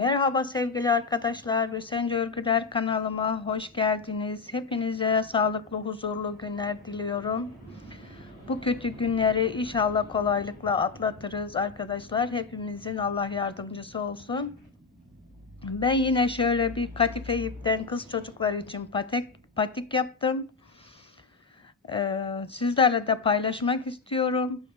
Merhaba sevgili arkadaşlar. Büsence Örgüler kanalıma hoş geldiniz. Hepinize sağlıklı, huzurlu günler diliyorum. Bu kötü günleri inşallah kolaylıkla atlatırız arkadaşlar. Hepimizin Allah yardımcısı olsun. Ben yine şöyle bir katife ipten kız çocuklar için patek, patik yaptım. Ee, sizlerle de paylaşmak istiyorum.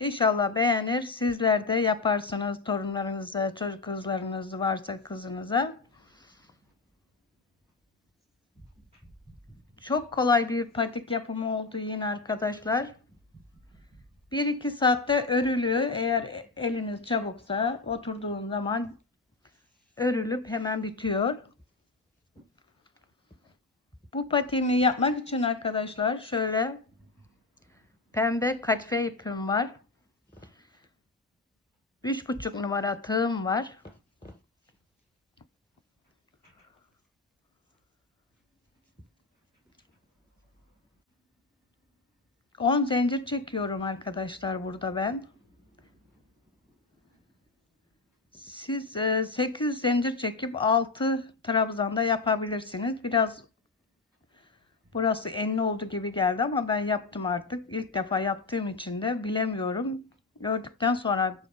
İnşallah beğenir. Sizler de yaparsınız torunlarınıza, çocuk kızlarınız varsa kızınıza. Çok kolay bir patik yapımı oldu yine arkadaşlar. 1-2 saatte örülü eğer eliniz çabuksa oturduğun zaman örülüp hemen bitiyor. Bu patiğimi yapmak için arkadaşlar şöyle pembe kadife ipim var. 3,5 numara tığım var. On zincir çekiyorum arkadaşlar burada ben. Siz 8 zincir çekip 6 trabzanda yapabilirsiniz. Biraz burası enli oldu gibi geldi ama ben yaptım artık. İlk defa yaptığım için de bilemiyorum. Gördükten sonra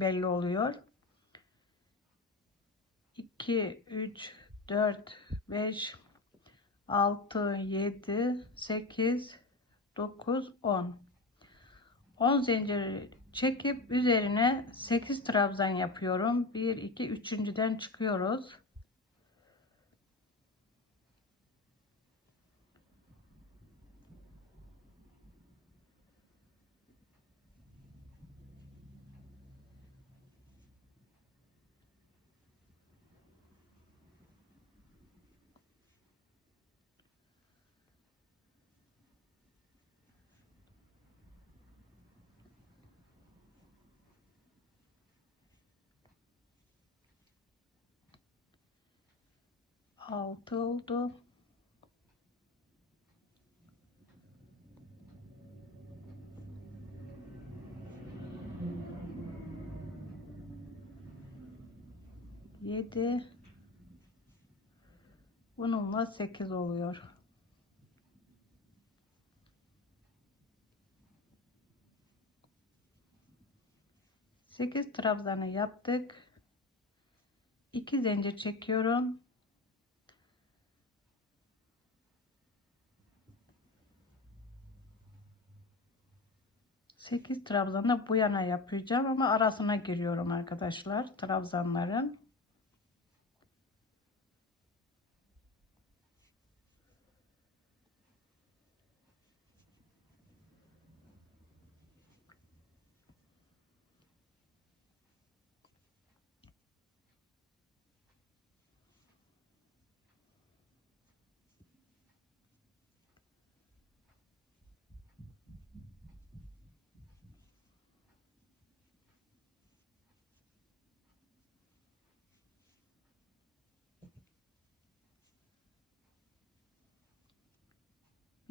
belli oluyor. 2, 3, 4, 5, 6, 7, 8, 9, 10. 10 zincir çekip üzerine 8 trabzan yapıyorum. 1, 2, 3.den çıkıyoruz. Altı oldu. Yedi. Bununla sekiz oluyor. Sekiz trabzanı yaptık. 2 zincir çekiyorum. 8 trabzanı bu yana yapacağım ama arasına giriyorum arkadaşlar trabzanların.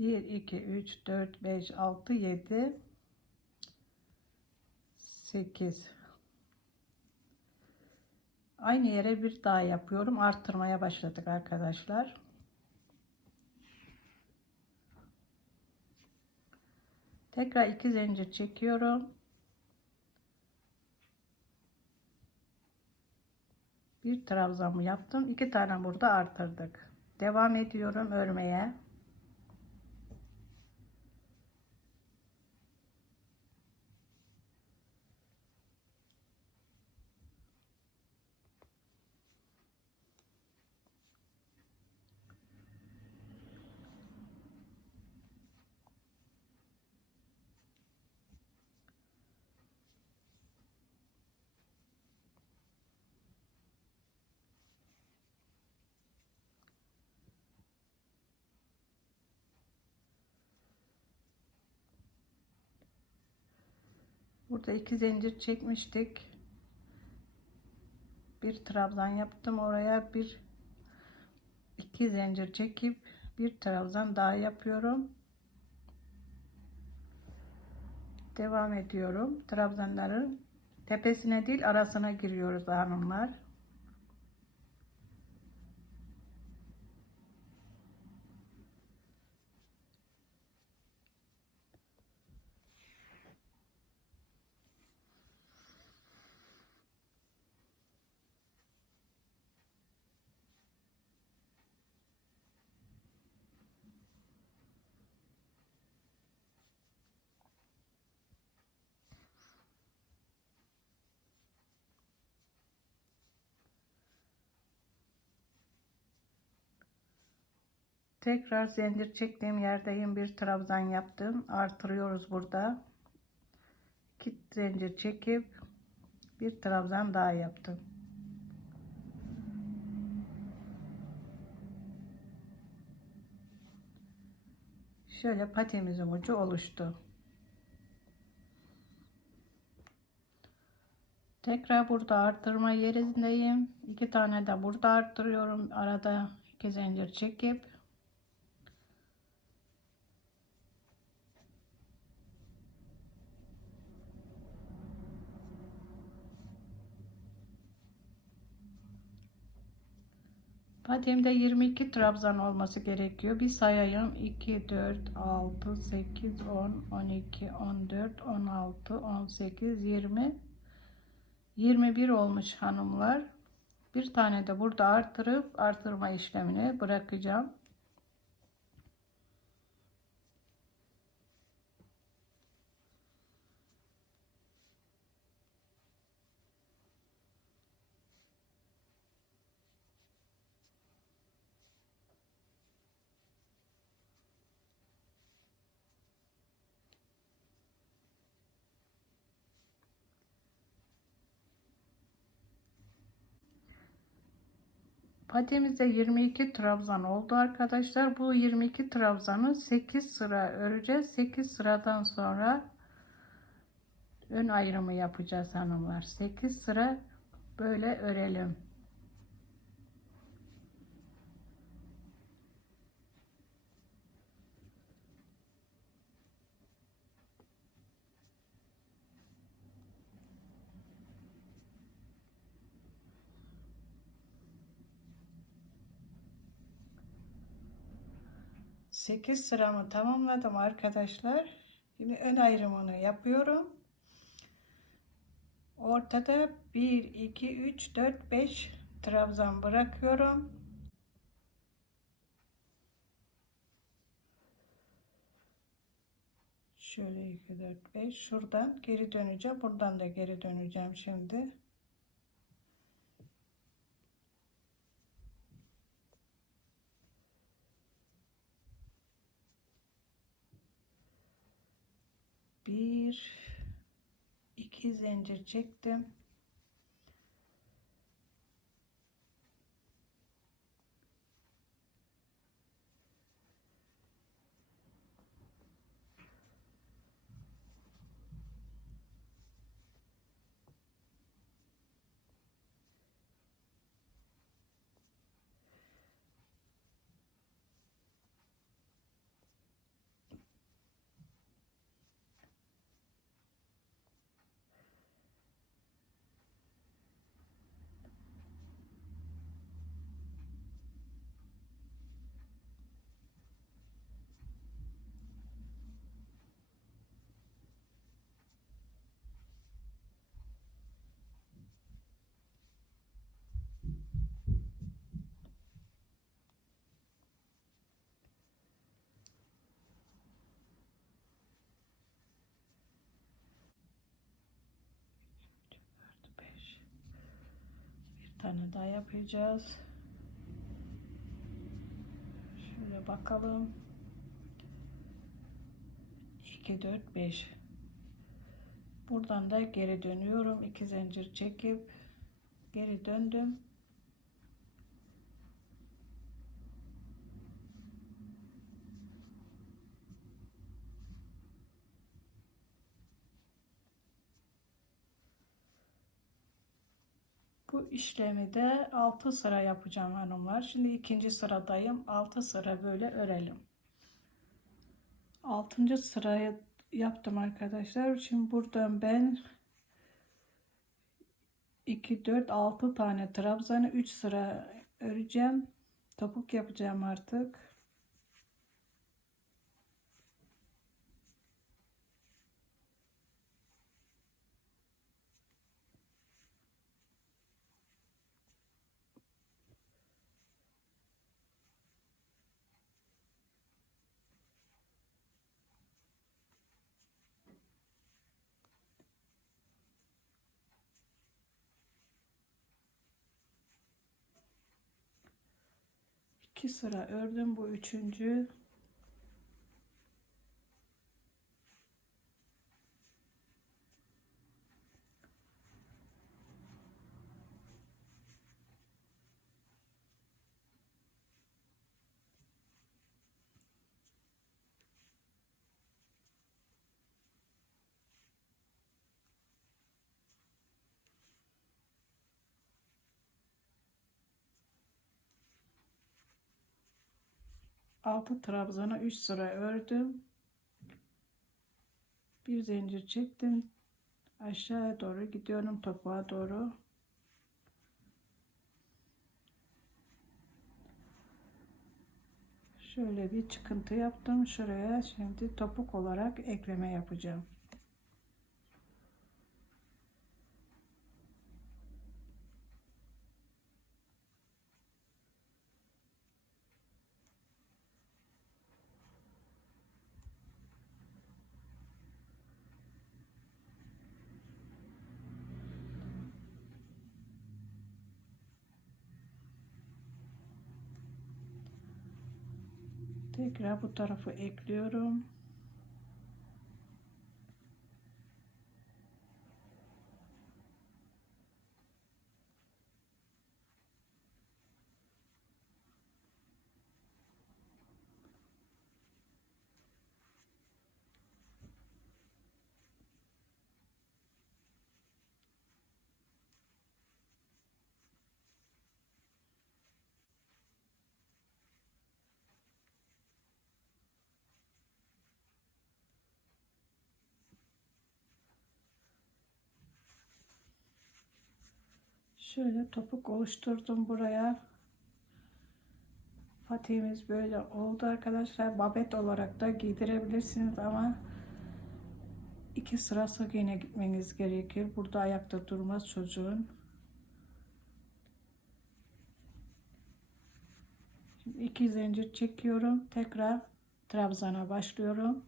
Bir, iki, üç, dört, beş, altı, yedi, sekiz. Aynı yere bir daha yapıyorum. Arttırmaya başladık arkadaşlar. Tekrar iki zincir çekiyorum. Bir trabzanımı yaptım. iki tane burada arttırdık. Devam ediyorum örmeye. Burada iki zincir çekmiştik. Bir trabzan yaptım oraya bir iki zincir çekip bir trabzan daha yapıyorum. Devam ediyorum. Trabzanların tepesine değil arasına giriyoruz hanımlar. Tekrar zincir çektiğim yerdeyim. Bir trabzan yaptım. Artırıyoruz burada. İki zincir çekip bir trabzan daha yaptım. Şöyle patemizin ucu oluştu. Tekrar burada arttırma yerindeyim. İki tane de burada arttırıyorum. Arada iki zincir çekip Patemde 22 trabzan olması gerekiyor. Bir sayayım. 2, 4, 6, 8, 10, 12, 14, 16, 18, 20, 21 olmuş hanımlar. Bir tane de burada artırıp artırma işlemini bırakacağım. Patemizde 22 trabzan oldu arkadaşlar. Bu 22 trabzanı 8 sıra öreceğiz. 8 sıradan sonra ön ayrımı yapacağız hanımlar. 8 sıra böyle örelim. Sekiz sıramı tamamladım arkadaşlar. Şimdi ön ayrımını yapıyorum. Ortada 1, 2, 3, 4, 5 trabzan bırakıyorum. Şöyle 2, 4, 5. Şuradan geri döneceğim. Buradan da geri döneceğim şimdi. Bir, iki zincir çektim. Dört, beş. Bir tane daha yapacağız. Şöyle bakalım. 2 4 5. Buradan da geri dönüyorum. 2 zincir çekip geri döndüm. Bu işlemi de 6 sıra yapacağım hanımlar. Şimdi ikinci sıradayım. 6 sıra böyle örelim. 6. sıraya yaptım arkadaşlar. Şimdi buradan ben 2 4 6 tane trabzanı 3 sıra öreceğim. Topuk yapacağım artık. İki sıra ördüm bu üçüncü. Altı trabzana 3 sıra ördüm. Bir zincir çektim. Aşağıya doğru gidiyorum topuğa doğru. Şöyle bir çıkıntı yaptım. Şuraya şimdi topuk olarak ekleme yapacağım. Tekrar bu tarafı ekliyorum. Şöyle topuk oluşturdum buraya. Patiğimiz böyle oldu arkadaşlar. Babet olarak da giydirebilirsiniz ama iki sıra sık iğne gitmeniz gerekir. Burada ayakta durmaz çocuğun. Şimdi iki zincir çekiyorum. Tekrar trabzana başlıyorum.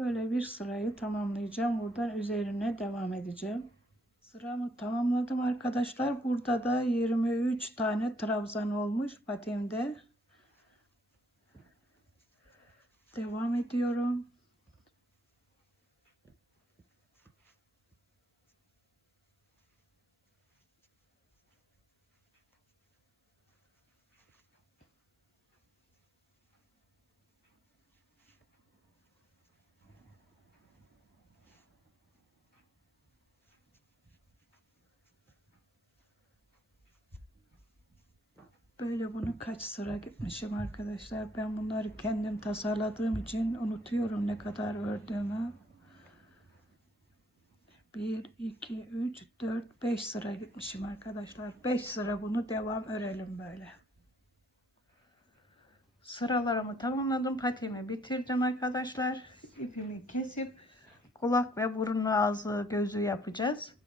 Böyle bir sırayı tamamlayacağım. Buradan üzerine devam edeceğim. Sıramı tamamladım arkadaşlar. Burada da 23 tane trabzan olmuş patimde. Devam ediyorum. Böyle bunu kaç sıra gitmişim arkadaşlar. Ben bunları kendim tasarladığım için unutuyorum ne kadar ördüğümü. 1, 2, 3, 4, 5 sıra gitmişim arkadaşlar. 5 sıra bunu devam örelim böyle. Sıralarımı tamamladım. Patiğimi bitirdim arkadaşlar. İpimi kesip kulak ve burun ağzı gözü yapacağız.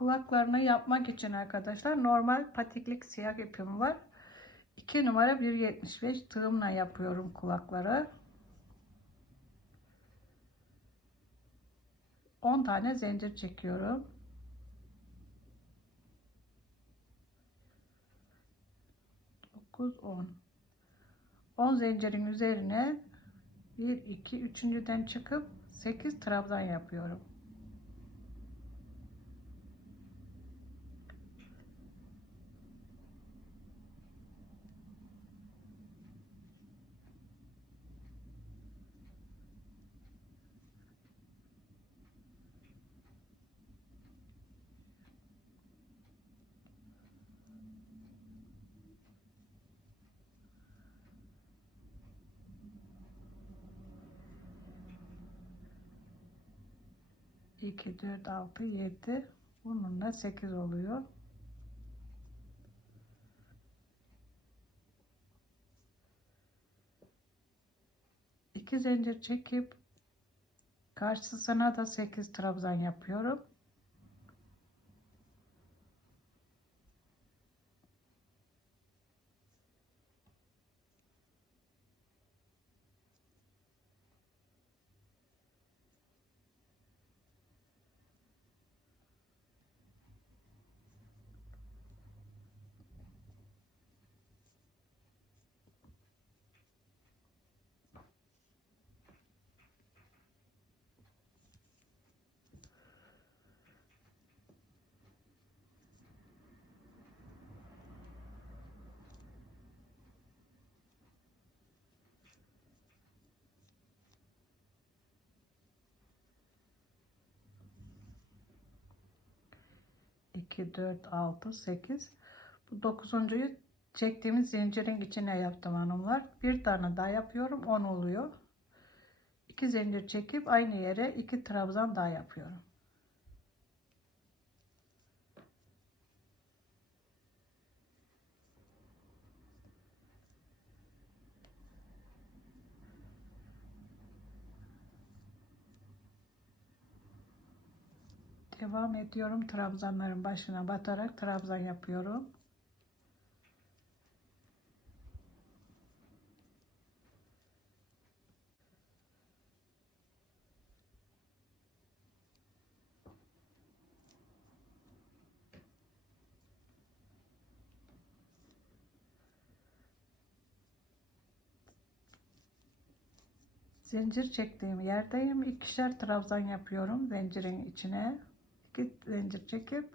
Kulaklarını yapmak için arkadaşlar normal patiklik siyah ipim var. 2 numara 1.75 tığımla yapıyorum kulakları. 10 tane zincir çekiyorum. Dokuz, on. 10 zincirin üzerine 1 2 üçüncüden çıkıp 8 trabzan yapıyorum. İki, dört, altı, yedi. Bununla sekiz oluyor. İki zincir çekip karşısına da sekiz trabzan yapıyorum. İki, dört, altı, sekiz. Bu dokuzuncuyu çektiğimiz zincirin içine yaptım hanımlar. Bir tane daha yapıyorum. 10 oluyor. İki zincir çekip aynı yere iki trabzan daha yapıyorum. Devam ediyorum. Trabzanların başına batarak trabzan yapıyorum. Zincir çektiğim yerdeyim. İkişer trabzan yapıyorum zincirin içine. Zincir çekip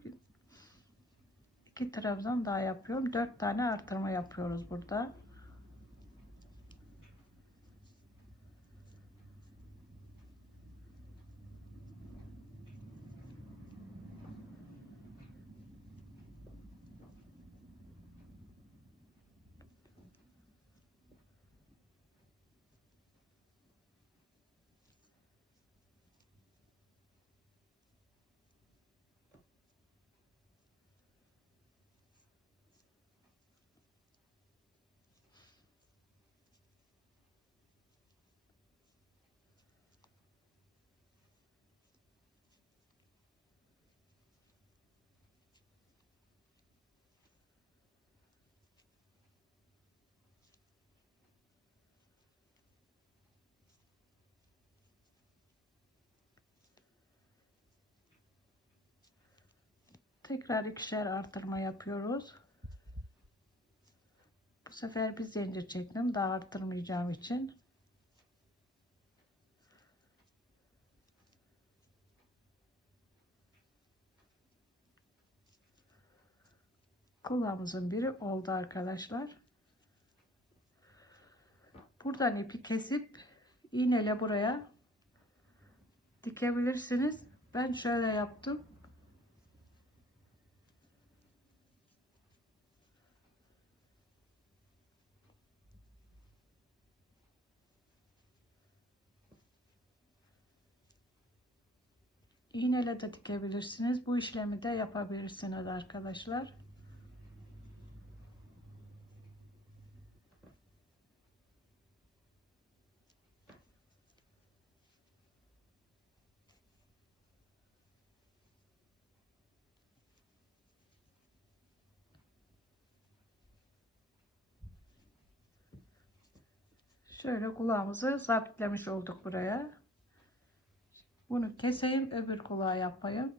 iki trabzan daha yapıyorum. Dört tane artırma yapıyoruz burada. Tekrar ikişer artırma yapıyoruz. Bu sefer bir zincir çektim. Daha arttırmayacağım için. Kulağımızın biri oldu arkadaşlar. Buradan ipi kesip iğneyle buraya dikebilirsiniz. Ben şöyle yaptım. İğneyle de dikebilirsiniz. Bu işlemi de yapabilirsiniz arkadaşlar. Şöyle kulağımızı sabitlemiş olduk buraya. Bunu keseyim öbür kulağı yapayım.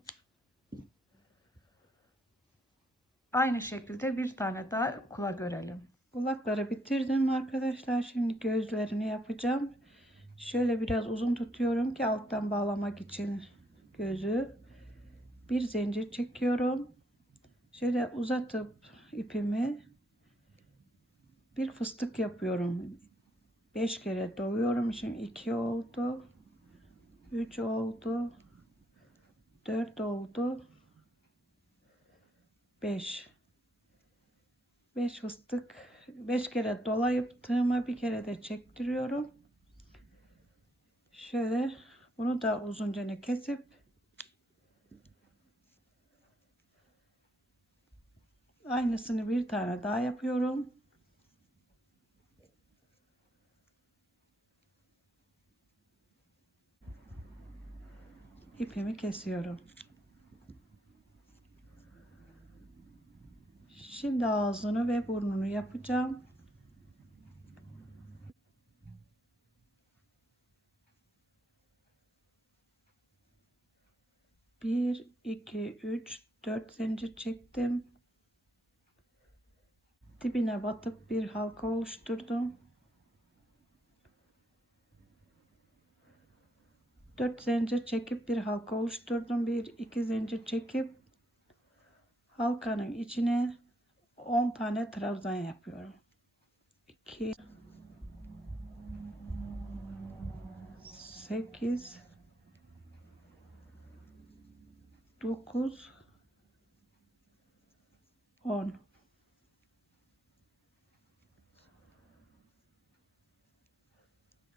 Aynı şekilde bir tane daha kulak görelim. Kulakları bitirdim arkadaşlar. Şimdi gözlerini yapacağım. Şöyle biraz uzun tutuyorum ki alttan bağlamak için gözü. Bir zincir çekiyorum. Şöyle uzatıp ipimi bir fıstık yapıyorum. 5 kere doluyorum. Şimdi 2 oldu. 3 oldu. 4 oldu. 5 5 fıstık 5 kere dolayıp tığıma bir kere de çektiriyorum. Şöyle bunu da uzunca kesip aynısını bir tane daha yapıyorum. İpimi kesiyorum. Şimdi ağzını ve burnunu yapacağım. Bir, iki, üç, dört zincir çektim. Dibine batıp bir halka oluşturdum. 4 zincir çekip bir halka oluşturdum. Bir iki zincir çekip halkanın içine 10 tane trabzan yapıyorum. 2 8 9 10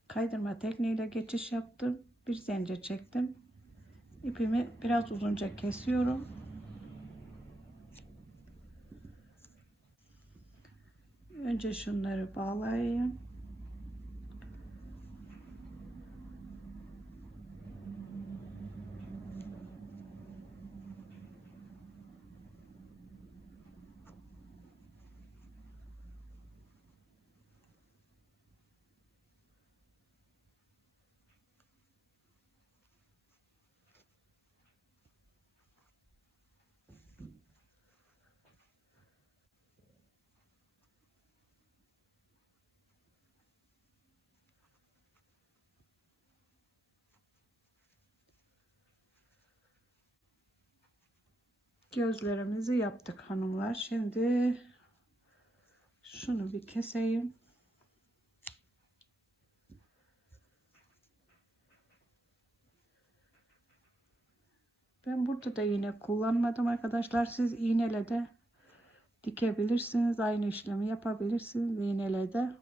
kaydırma tekniğiyle geçiş yaptım bir zincir çektim. İpimi biraz uzunca kesiyorum. Önce şunları bağlayayım gözlerimizi yaptık hanımlar. Şimdi şunu bir keseyim. Ben burada da yine kullanmadım arkadaşlar. Siz iğneyle de dikebilirsiniz. Aynı işlemi yapabilirsiniz iğneyle de.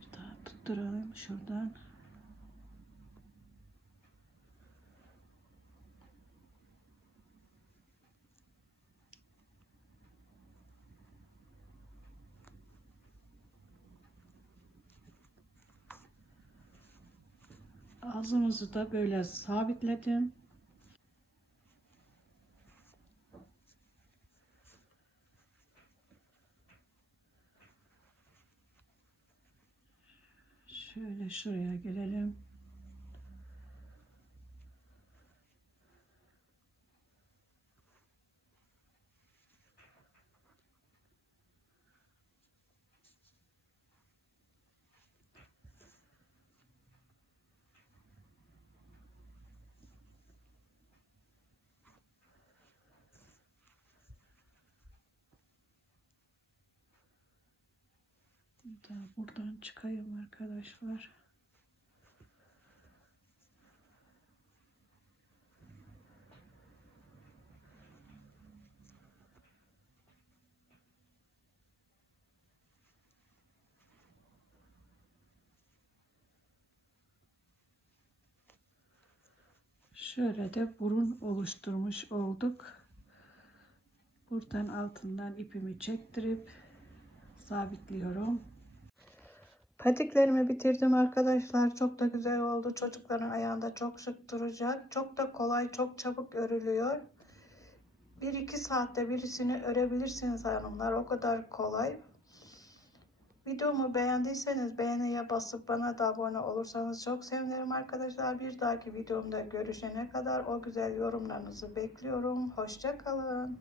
Bir daha tutturalım şuradan. Ağzımızı da böyle sabitledim. Şöyle şuraya gelelim. Hatta buradan çıkayım arkadaşlar. Şöyle de burun oluşturmuş olduk. Buradan altından ipimi çektirip sabitliyorum. Patiklerimi bitirdim arkadaşlar. Çok da güzel oldu. Çocukların ayağında çok şık duracak. Çok da kolay, çok çabuk örülüyor. 1-2 saatte birisini örebilirsiniz hanımlar. O kadar kolay. Videomu beğendiyseniz beğeniye basıp bana da abone olursanız çok sevinirim arkadaşlar. Bir dahaki videomda görüşene kadar o güzel yorumlarınızı bekliyorum. Hoşça kalın.